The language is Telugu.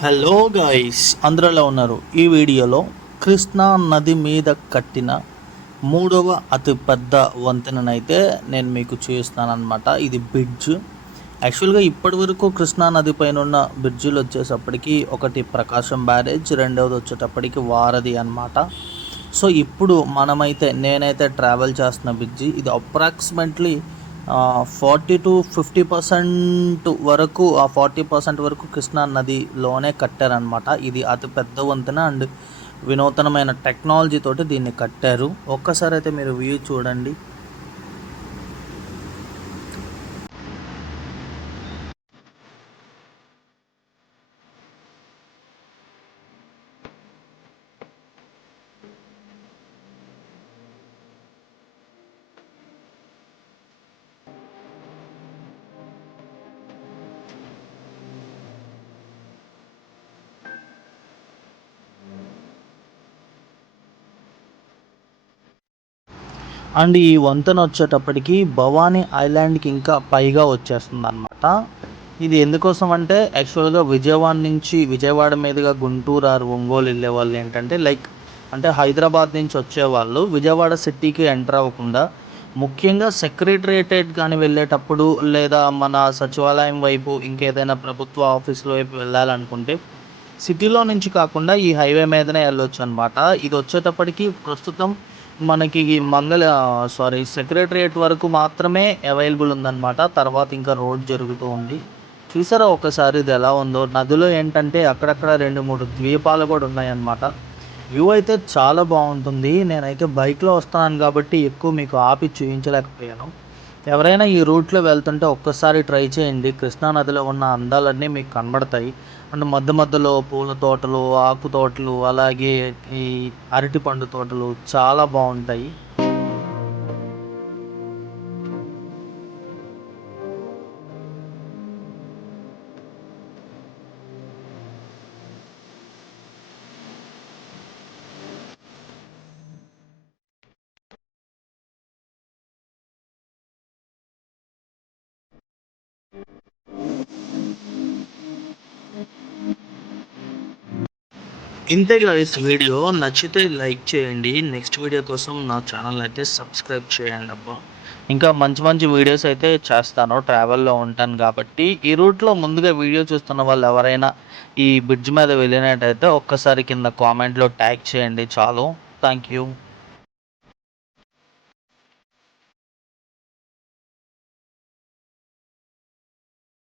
హలో గాయస్ అందరూ ఉన్నారు. ఈ వీడియోలో కృష్ణా నది మీద కట్టిన మూడవ అతిపెద్ద వంతెననైతే నేను మీకు చూస్తున్నానమాట ఇది బ్రిడ్జ్. యాక్చువల్గా ఇప్పటి వరకు కృష్ణా నది పైన ఉన్న బ్రిడ్జిలు వచ్చేటప్పటికి ఒకటి ప్రకాశం బ్యారేజ్ రెండవది వచ్చేటప్పటికి వారధి అన్నమాట. సో ఇప్పుడు మనమైతే నేనైతే ట్రావెల్ చేస్తున్న బ్రిడ్జి ఇది approximately forty to fifty percent వరకు ఆ ఫార్టీ పర్సెంట్ వరకు కృష్ణా నదిలోనే కట్టారనమాట ఇది అతి పెద్ద వంతెన అండ్ వినూతనమైన టెక్నాలజీ తోటి దీన్ని కట్టారు. ఒక్కసారి అయితే మీరు వ్యూ చూడండి. అండ్ ఈ వంతెన వచ్చేటప్పటికి భవానీ ఐలాండ్కి ఇంకా పైగా వచ్చేస్తుంది అనమాట ఇది ఎందుకోసం అంటే యాక్చువల్గా విజయవాడ నుంచి విజయవాడ మీదుగా గుంటూరు ఆర్ ఒంగోలు వెళ్ళే వాళ్ళు ఏంటంటే లైక్ అంటే హైదరాబాద్ నుంచి వచ్చేవాళ్ళు విజయవాడ సిటీకి ఎంటర్ అవ్వకుండా ముఖ్యంగా సెక్రటరియేటెడ్ కానీ వెళ్ళేటప్పుడు లేదా మన సచివాలయం వైపు ఇంకేదైనా ప్రభుత్వ ఆఫీసుల వైపు వెళ్ళాలనుకుంటే సిటీలో నుంచి కాకుండా ఈ హైవే మీదనే వెళ్ళొచ్చు అనమాట ఇది వచ్చేటప్పటికి ప్రస్తుతం మనకి ఈ మంగళ సారీ సెక్రటరియేట్ వరకు మాత్రమే అవైలబుల్ ఉందన్నమాట. తర్వాత ఇంకా రోడ్ జరుగుతూ ఉంది. చూసారా ఒకసారి ఇది ఎలా ఉందో? నదిలో ఏంటంటే అక్కడక్కడ రెండు మూడు ద్వీపాలు కూడా ఉన్నాయన్నమాట వ్యూ అయితే చాలా బాగుంటుంది. నేనైతే బైక్లో వస్తున్నాను కాబట్టి ఎక్కువ మీకు ఆపి చూపించలేకపోయాను ఎవరైనా ఈ రూట్లో వెళ్తుంటే ఒక్కసారి ట్రై చేయండి. కృష్ణా నదిలో ఉన్న అందాలన్నీ మీకు కనబడతాయి. అండ్ మధ్య మధ్యలో పూల తోటలు ఆకు తోటలు అలాగే ఈ అరటి పండు తోటలు చాలా బాగుంటాయి. ఇంతే వీడియో నచ్చితే లైక్ చేయండి. నెక్స్ట్ వీడియో కోసం నా ఛానల్ అయితే సబ్స్క్రైబ్ చేయండి అబ్బా. ఇంకా మంచి మంచి వీడియోస్ అయితే చేస్తాను. ట్రావెల్లో ఉంటాను కాబట్టి ఈ రూట్లో ముందుగా వీడియో చూస్తున్న వాళ్ళు ఎవరైనా ఈ బ్రిడ్జ్ మీద వెళ్ళినట్టయితే ఒక్కసారి కింద కామెంట్లో ట్యాగ్ చేయండి చాలు. Thank you.